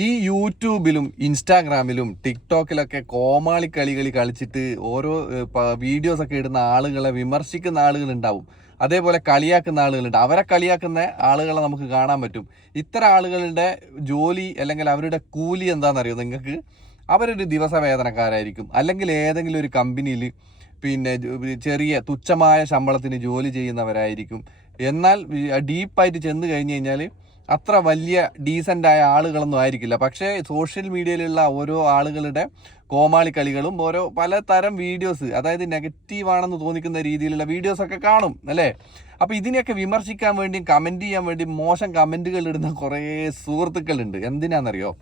ഈ യൂട്യൂബിലും ഇൻസ്റ്റാഗ്രാമിലും ടിക്ടോക്കിലൊക്കെ കോമാളി കളികൾ കളിച്ചിട്ട് ഓരോ വീഡിയോസ് ഒക്കെ ഇടുന്ന ആളുകളെ വിമർശിക്കുന്ന ആളുകളുണ്ടാവും. അതേപോലെ കളിയാക്കുന്ന ആളുകളുണ്ട്. അവരെ കളിയാക്കുന്ന ആളുകളെ നമുക്ക് കാണാൻ പറ്റും. ഇത്തരം ആളുകളുടെ ജോലി അല്ലെങ്കിൽ അവരുടെ കൂലി എന്താണെന്നറിയോ നിങ്ങൾക്ക്? അവരൊരു ദിവസ വേതനക്കാരായിരിക്കും, അല്ലെങ്കിൽ ഏതെങ്കിലും ഒരു കമ്പനിയിൽ ചെറിയ തുച്ഛമായ ശമ്പളത്തിന് ജോലി ചെയ്യുന്നവരായിരിക്കും. എന്നാൽ ഡീപ്പായിട്ട് ചെന്ന് കഴിഞ്ഞ് കഴിഞ്ഞാൽ അത്ര വലിയ ഡീസൻ്റായ ആളുകളൊന്നും ആയിരിക്കില്ല. പക്ഷേ സോഷ്യൽ മീഡിയയിലുള്ള ഓരോ ആളുകളുടെ കോമാളി കളികളും ഓരോ പലതരം വീഡിയോസ്, അതായത് നെഗറ്റീവാണെന്ന് തോന്നിക്കുന്ന രീതിയിലുള്ള വീഡിയോസൊക്കെ കാണും അല്ലേ? അപ്പോൾ ഇതിനെയൊക്കെ വിമർശിക്കാൻ വേണ്ടിയും കമൻറ്റ് ചെയ്യാൻ വേണ്ടി മോശം കമൻറ്റുകൾ ഇടുന്ന കുറേ സുഹൃത്തുക്കളുണ്ട്. എന്തിനാണെന്നറിയോ?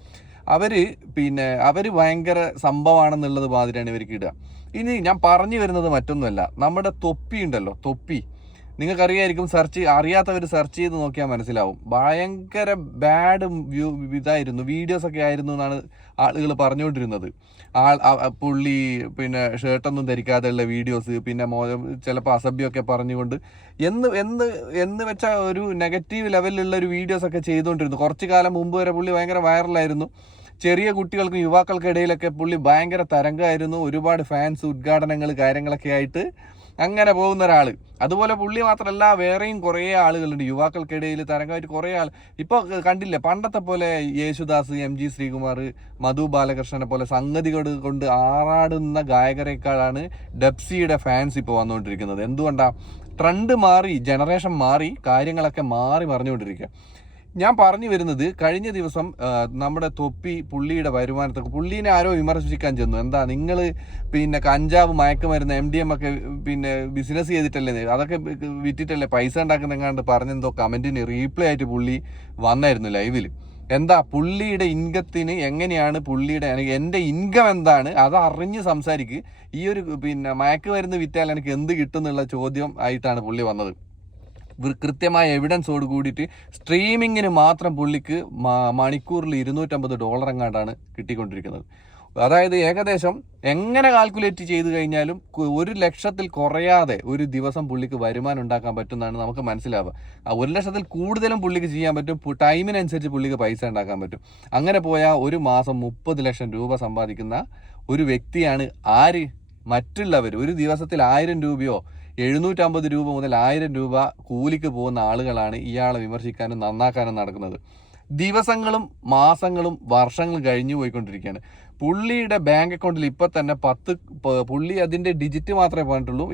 അവർ ഭയങ്കര സംഭവമാണെന്നുള്ളത് മാതിരിയാണ് ഇവർക്ക് ഇടുക. ഇനി ഞാൻ പറഞ്ഞു വരുന്നത് മറ്റൊന്നുമല്ല, നമ്മുടെ തൊപ്പി ഉണ്ടല്ലോ, തൊപ്പി നിങ്ങൾക്കറിയായിരിക്കും. അറിയാത്തവർ സെർച്ച് ചെയ്ത് നോക്കിയാൽ മനസ്സിലാവും. ഭയങ്കര ബാഡ് ഇതായിരുന്നു, വീഡിയോസൊക്കെ ആയിരുന്നു എന്നാണ് ആളുകൾ പറഞ്ഞുകൊണ്ടിരുന്നത്. പുള്ളി ഷർട്ടൊന്നും ധരിക്കാതെയുള്ള വീഡിയോസ്, ചിലപ്പോൾ അസഭ്യമൊക്കെ പറഞ്ഞുകൊണ്ട് എന്ന് വെച്ചാൽ ഒരു നെഗറ്റീവ് ലെവലിലുള്ള ഒരു വീഡിയോസൊക്കെ ചെയ്തുകൊണ്ടിരുന്നു. കുറച്ച് കാലം മുമ്പ് വരെ പുള്ളി ഭയങ്കര വൈറലായിരുന്നു. ചെറിയ കുട്ടികൾക്കും യുവാക്കൾക്കിടയിലൊക്കെ പുള്ളി ഭയങ്കര തരംഗമായിരുന്നു. ഒരുപാട് ഫാൻസ്, ഉദ്ഘാടനങ്ങൾ, കാര്യങ്ങളൊക്കെ ആയിട്ട് അങ്ങനെ പോകുന്ന ഒരാൾ. അതുപോലെ പുള്ളി മാത്രമല്ല, വേറെയും കുറേ ആളുകളുണ്ട് യുവാക്കൾക്കിടയിൽ തരംഗമായിട്ട് കുറേ ആൾ. ഇപ്പോൾ കണ്ടില്ലേ, പണ്ടത്തെ പോലെ യേശുദാസ്, MG ശ്രീകുമാർ, മധു ബാലകൃഷ്ണനെ പോലെ സംഗതികൾ കൊണ്ട് ആറാടുന്ന ഗായകരെക്കാളാണ് ഡെപ്സിയുടെ ഫാൻസ് ഇപ്പോൾ വന്നുകൊണ്ടിരിക്കുന്നത്. എന്തുകൊണ്ടാണ്? ട്രെൻഡ് മാറി, ജനറേഷൻ മാറി, കാര്യങ്ങളൊക്കെ മാറി മറിഞ്ഞുകൊണ്ടിരിക്കുക. ഞാൻ പറഞ്ഞു വരുന്നത്, കഴിഞ്ഞ ദിവസം നമ്മുടെ തൊപ്പി പുള്ളിയുടെ വരുമാനത്തൊക്കെ പുള്ളീനെ ആരോ വിമർശിക്കാൻ ചെന്നു. എന്താ നിങ്ങൾ കഞ്ചാവ്, മയക്കുമരുന്ന്, MDM ഒക്കെ ബിസിനസ് ചെയ്തിട്ടല്ലേ, അതൊക്കെ വിറ്റിട്ടല്ലേ പൈസ ഉണ്ടാക്കുന്നെങ്ങാണ്ട് പറഞ്ഞെന്തോ കമൻറ്റിന് റീപ്ലൈ ആയിട്ട് പുള്ളി വന്നായിരുന്നു ലൈവിൽ. എന്താ പുള്ളിയുടെ ഇൻകത്തിന് എങ്ങനെയാണ് എൻ്റെ ഇൻകം എന്താണ് അത് അറിഞ്ഞ് സംസാരിക്കുക. ഈ ഒരു മയക്കുമരുന്ന് വിറ്റാൽ എനിക്ക് എന്ത് കിട്ടും എന്നുള്ള ചോദ്യം ആയിട്ടാണ് പുള്ളി വന്നത്. കൃത്യമായ എവിഡൻസോട് കൂടിയിട്ട് സ്ട്രീമിങ്ങിന് മാത്രം പുള്ളിക്ക് മണിക്കൂറിൽ $250 എങ്ങാണ്ടാണ് കിട്ടിക്കൊണ്ടിരിക്കുന്നത്. അതായത് ഏകദേശം എങ്ങനെ കാൽക്കുലേറ്റ് ചെയ്ത് കഴിഞ്ഞാലും 1,00,000 കുറയാതെ ഒരു ദിവസം പുള്ളിക്ക് വരുമാനം ഉണ്ടാക്കാൻ പറ്റുന്നതാണ് നമുക്ക് മനസ്സിലാവുക. 1,00,000 കൂടുതലും പുള്ളിക്ക് ചെയ്യാൻ പറ്റും. ടൈമിനനുസരിച്ച് പുള്ളിക്ക് പൈസ ഉണ്ടാക്കാൻ പറ്റും. അങ്ങനെ പോയാൽ ഒരു മാസം 30 ലക്ഷം രൂപ സമ്പാദിക്കുന്ന ഒരു വ്യക്തിയാണ് ആര്? മറ്റുള്ളവർ. ഒരു ദിവസത്തിൽ 1000 രൂപയോ 750 രൂപ മുതൽ 1000 രൂപ കൂലിക്ക് പോകുന്ന ആളുകളാണ് ഇയാളെ വിമർശിക്കാനും നന്നാക്കാനും നടക്കുന്നത്. ദിവസങ്ങളും മാസങ്ങളും വർഷങ്ങളും കഴിഞ്ഞു പോയിക്കൊണ്ടിരിക്കുകയാണ്. പുള്ളിയുടെ ബാങ്ക് അക്കൗണ്ടിൽ ഇപ്പം തന്നെ പുള്ളി അതിൻ്റെ ഡിജിറ്റ് മാത്രമേ പറഞ്ഞിട്ടുള്ളൂ,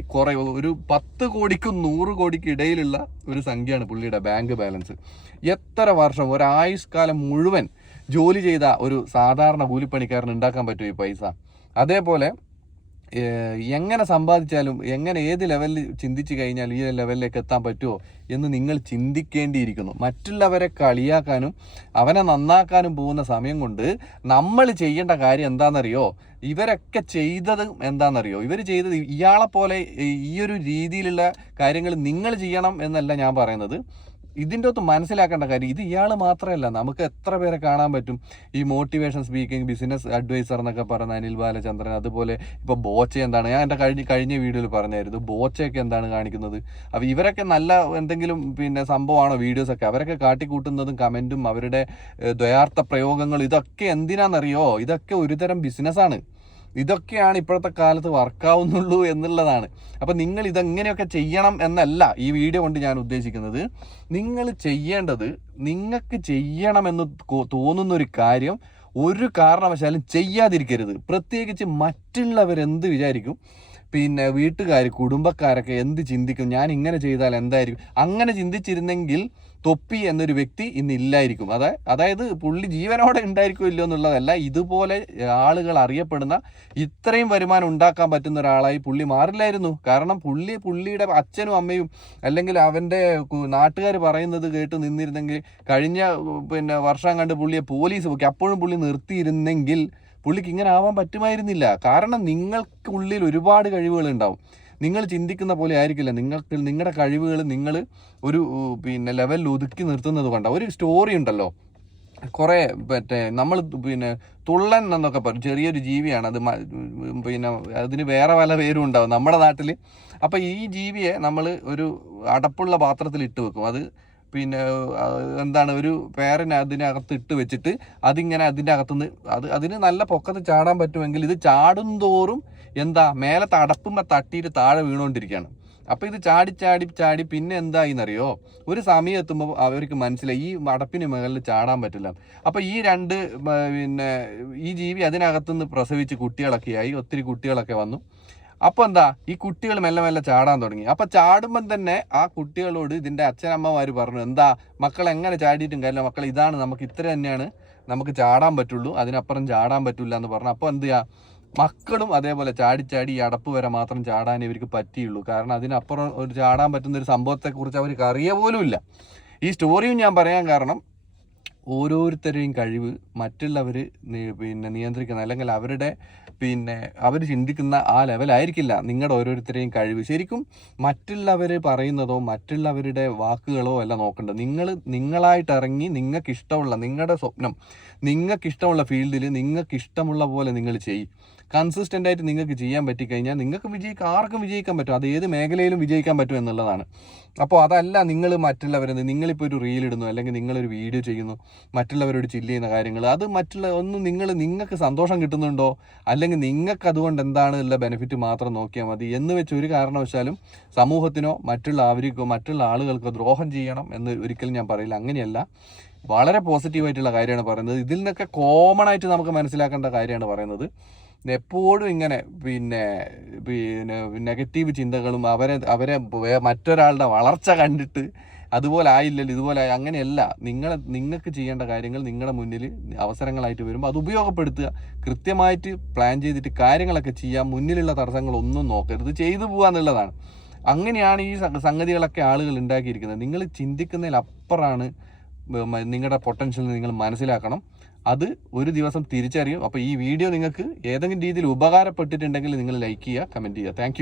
ഒരു 10 കോടിക്കും 100 കോടിക്കും ഇടയിലുള്ള ഒരു സംഖ്യയാണ് പുള്ളിയുടെ ബാങ്ക് ബാലൻസ്. എത്ര വർഷം, ഒരായുഷ്കാലം മുഴുവൻ ജോലി ചെയ്ത ഒരു സാധാരണ കൂലിപ്പണിക്കാരന് ഉണ്ടാക്കാൻ പറ്റും ഈ പൈസ? അതേപോലെ എങ്ങനെ സമ്പാദിച്ചാലും ഏത് ലെവലിൽ ചിന്തിച്ചു കഴിഞ്ഞാൽ ഈ ലെവലിലേക്ക് എത്താൻ പറ്റുമോ എന്ന് നിങ്ങൾ ചിന്തിക്കേണ്ടിയിരിക്കുന്നു. മറ്റുള്ളവരെ കളിയാക്കാനും അവനെ നന്നാക്കാനും പോകുന്ന സമയം കൊണ്ട് നമ്മൾ ചെയ്യേണ്ട കാര്യം എന്താണെന്നറിയോ? ഇവരൊക്കെ ചെയ്തത് എന്താണെന്നറിയോ? ഇവർ ചെയ്തത് ഇയാളെപ്പോലെ ഈ ഒരു രീതിയിലുള്ള കാര്യങ്ങൾ നിങ്ങൾ ചെയ്യണം എന്നല്ല ഞാൻ പറയുന്നത്. ഇതിൻ്റെ ഒത്ത് മനസ്സിലാക്കേണ്ട കാര്യം, ഇത് ഇയാൾ മാത്രമല്ല, നമുക്ക് എത്ര പേരെ കാണാൻ പറ്റും. ഈ മോട്ടിവേഷൻ സ്പീക്കിംഗ്, ബിസിനസ് അഡ്വൈസർ എന്നൊക്കെ പറയുന്ന അനിൽ ബാലചന്ദ്രൻ, അതുപോലെ ഇപ്പോൾ ബോച്ച എന്താണ്, ഞാൻ എൻ്റെ കഴിഞ്ഞ വീഡിയോയിൽ പറഞ്ഞായിരുന്നു, ബോച്ചയൊക്കെ എന്താണ് കാണിക്കുന്നത്. അപ്പോൾ ഇവരൊക്കെ നല്ല എന്തെങ്കിലും സംഭവമാണോ വീഡിയോസൊക്കെ? അവരൊക്കെ കാട്ടിക്കൂട്ടുന്നതും കമൻറ്റും അവരുടെ ദ്വയാർത്ഥ പ്രയോഗങ്ങൾ, ഇതൊക്കെ എന്തിനാണെന്നറിയോ? ഇതൊക്കെ ഒരുതരം ബിസിനസ്സാണ്. ഇതൊക്കെയാണ് ഇപ്പോഴത്തെ കാലത്ത് വർക്കാവുന്നുള്ളൂ എന്നുള്ളതാണ്. അപ്പം നിങ്ങൾ ഇതെങ്ങനെയൊക്കെ ചെയ്യണം എന്നല്ല ഈ വീഡിയോ കൊണ്ട് ഞാൻ ഉദ്ദേശിക്കുന്നത്. നിങ്ങൾ ചെയ്യേണ്ടത്, നിങ്ങൾക്ക് ചെയ്യണമെന്ന് തോന്നുന്നൊരു കാര്യം ഒരു കാരണവശാലും ചെയ്യാതിരിക്കരുത്. പ്രത്യേകിച്ച് മറ്റുള്ളവരെന്ത് വിചാരിക്കും, വീട്ടുകാർ, കുടുംബക്കാരൊക്കെ എന്ത് ചിന്തിക്കും, ഞാൻ ഇങ്ങനെ ചെയ്താൽ എന്തായിരിക്കും, അങ്ങനെ ചിന്തിച്ചിരുന്നെങ്കിൽ തൊപ്പി എന്നൊരു വ്യക്തി ഇന്ന് ഇല്ലായിരിക്കും. അതായത് പുള്ളി ജീവനോടെ ഉണ്ടായിരിക്കും ഇല്ലയോ എന്നുള്ളതല്ല, ഇതുപോലെ ആളുകൾ അറിയപ്പെടുന്ന, ഇത്രയും വരുമാനം ഉണ്ടാക്കാൻ പറ്റുന്ന ഒരാളായി പുള്ളി മാറില്ലായിരുന്നു. കാരണം പുള്ളിയുടെ അച്ഛനും അമ്മയും അല്ലെങ്കിൽ അവൻ്റെ നാട്ടുകാർ പറയുന്നത് കേട്ട് നിന്നിരുന്നെങ്കിൽ, കഴിഞ്ഞ വർഷം കണ്ട് പുള്ളിയെ പോലീസ് പോക്കി, അപ്പോഴും പുള്ളി നിർത്തിയിരുന്നെങ്കിൽ പുള്ളിക്ക് ഇങ്ങനെ ആവാൻ പറ്റുമായിരുന്നില്ല. കാരണം നിങ്ങൾക്കുള്ളിൽ ഒരുപാട് കഴിവുകൾ ഉണ്ടാവും. നിങ്ങൾ ചിന്തിക്കുന്ന പോലെ ആയിരിക്കില്ല. നിങ്ങളുടെ കഴിവുകൾ നിങ്ങൾ ഒരു ലെവലിൽ ഒതുക്കി നിർത്തുന്നത് കൊണ്ടാണ്. ഒരു സ്റ്റോറി ഉണ്ടല്ലോ, കുറേ നമ്മൾ തുള്ളൻ എന്നൊക്കെ പറയും, ചെറിയൊരു ജീവിയാണ് അത്. അതിന് വേറെ പല പേരും ഉണ്ടാവും നമ്മുടെ നാട്ടിൽ. അപ്പോൾ ഈ ജീവിയെ നമ്മൾ ഒരു അടപ്പുള്ള പാത്രത്തിൽ ഇട്ട് വെക്കും. അത് പിന്നെ എന്താണ് ഒരു പേരനെ അതിനകത്ത് ഇട്ട് വെച്ചിട്ട് അതിങ്ങനെ അതിൻ്റെ അകത്തുനിന്ന് അതിന് നല്ല പൊക്കത്ത് ചാടാൻ പറ്റുമെങ്കിൽ ഇത് ചാടും തോറും എന്താ മേലത്തെ അടപ്പുമ്പോൾ തട്ടിയിട്ട് താഴെ വീണുകൊണ്ടിരിക്കുകയാണ്. അപ്പോൾ ഇത് ചാടി ചാടി ചാടി പിന്നെ എന്തായിന്നറിയോ, ഒരു സമയം എത്തുമ്പോൾ അവർക്ക് മനസ്സിലായി ഈ അടപ്പിന് മുകളിൽ ചാടാൻ പറ്റില്ല. അപ്പോൾ ഈ പിന്നെ ഈ ജീവി അതിനകത്തുനിന്ന് പ്രസവിച്ച് കുട്ടികളൊക്കെ ആയി, ഒത്തിരി കുട്ടികളൊക്കെ വന്നു. അപ്പോൾ എന്താ, ഈ കുട്ടികൾ മെല്ലെ മെല്ലെ ചാടാൻ തുടങ്ങി. അപ്പോൾ ചാടുമ്പം തന്നെ ആ കുട്ടികളോട് ഇതിൻ്റെ അച്ഛനമ്മമാർ പറഞ്ഞു, എന്താ മക്കൾ എങ്ങനെ ചാടിയിട്ടും കാര്യമില്ല, മക്കൾ ഇതാണ് നമുക്ക് ഇത്ര തന്നെയാണ് നമുക്ക് ചാടാൻ പറ്റുള്ളൂ, അതിനപ്പുറം ചാടാൻ പറ്റില്ല എന്ന് പറഞ്ഞു. അപ്പോൾ എന്ത് ചെയ്യുക, മക്കളും അതേപോലെ ചാടി ചാടി ഈ അടപ്പ് വരെ മാത്രം ചാടാൻ ഇവർക്ക് പറ്റിയുള്ളൂ. കാരണം അതിനപ്പുറം ഒരു ചാടാൻ പറ്റുന്ന ഒരു സംഭവത്തെക്കുറിച്ച് അവർക്ക് അറിയ പോലും ഇല്ല. ഈ സ്റ്റോറിയും ഞാൻ പറയാൻ കാരണം ഓരോരുത്തരുടെയും കഴിവ് മറ്റുള്ളവർ പിന്നെ നിയന്ത്രിക്കുന്ന, അല്ലെങ്കിൽ അവരുടെ അവർ ചിന്തിക്കുന്ന ആ ലെവലായിരിക്കില്ല നിങ്ങളുടെ ഓരോരുത്തരെയും കഴിവ്. ശരിക്കും മറ്റുള്ളവർ പറയുന്നതോ മറ്റുള്ളവരുടെ വാക്കുകളോ അല്ല നോക്കേണ്ടത്. നിങ്ങളായിട്ട് ഇറങ്ങി നിങ്ങൾക്കിഷ്ടമുള്ള നിങ്ങളുടെ സ്വപ്നം, നിങ്ങൾക്കിഷ്ടമുള്ള ഫീൽഡിൽ നിങ്ങൾക്കിഷ്ടമുള്ള പോലെ നിങ്ങൾ ചെയ്യും. കൺസിസ്റ്റൻ്റ് ആയിട്ട് നിങ്ങൾക്ക് ചെയ്യാൻ പറ്റിക്കഴിഞ്ഞാൽ നിങ്ങൾക്ക് ആർക്കും വിജയിക്കാൻ പറ്റും. അത് ഏത് മേഖലയിലും വിജയിക്കാൻ പറ്റും എന്നുള്ളതാണ്. അപ്പോൾ അതല്ല നിങ്ങൾ നിങ്ങളിപ്പോൾ ഒരു റീൽ ഇടുന്നു, അല്ലെങ്കിൽ നിങ്ങളൊരു വീഡിയോ ചെയ്യുന്നു, മറ്റുള്ളവരോട് ചില്ല് ചെയ്യുന്ന കാര്യങ്ങൾ, അത് നിങ്ങൾക്ക് സന്തോഷം കിട്ടുന്നുണ്ടോ, അല്ലെങ്കിൽ നിങ്ങൾക്ക് അതുകൊണ്ട് എന്താണ് ഉള്ള ബെനിഫിറ്റ് മാത്രം നോക്കിയാൽ മതി എന്ന് വെച്ച് ഒരു കാരണവശാലും സമൂഹത്തിനോ മറ്റുള്ള ആളുകൾക്കോ ദ്രോഹം ചെയ്യണം എന്ന് ഒരിക്കലും ഞാൻ പറയില്ല. അങ്ങനെയല്ല, വളരെ പോസിറ്റീവായിട്ടുള്ള കാര്യമാണ് പറയുന്നത്. ഇതിൽ നിന്നൊക്കെ കോമൺ ആയിട്ട് നമുക്ക് മനസ്സിലാക്കേണ്ട കാര്യമാണ് പറയുന്നത്. എപ്പോഴും ഇങ്ങനെ പിന്നെ നെഗറ്റീവ് ചിന്തകളും അവരെ മറ്റൊരാളുടെ വളർച്ച കണ്ടിട്ട് അതുപോലെ ആയില്ലല്ലോ ഇതുപോലെ ആയി, അങ്ങനെയല്ല. നിങ്ങൾക്ക് ചെയ്യേണ്ട കാര്യങ്ങൾ നിങ്ങളുടെ മുന്നിൽ അവസരങ്ങളായിട്ട് വരുമ്പോൾ അത് ഉപയോഗപ്പെടുത്തുക. കൃത്യമായിട്ട് പ്ലാൻ ചെയ്തിട്ട് കാര്യങ്ങളൊക്കെ ചെയ്യാം. മുന്നിലുള്ള തടസ്സങ്ങളൊന്നും നോക്കരുത്, ചെയ്തു പോകുക എന്നുള്ളതാണ്. അങ്ങനെയാണ് ഈ സംഗതികളൊക്കെ ആളുകൾ ഉണ്ടാക്കിയിരിക്കുന്നത്. നിങ്ങൾ ചിന്തിക്കുന്നതിലപ്പുറമാണ് നിങ്ങളുടെ പൊട്ടൻഷ്യൽ നിങ്ങൾ മനസ്സിലാക്കണം. അത് ഒരു ദിവസം തിരിച്ചറിയും. അപ്പോൾ ഈ വീഡിയോ നിങ്ങൾക്ക് ഏതെങ്കിലും രീതിയിൽ ഉപകാരപ്പെട്ടിട്ടുണ്ടെങ്കിൽ നിങ്ങൾ ലൈക്ക് ചെയ്യുക, കമൻറ്റ് ചെയ്യുക. താങ്ക്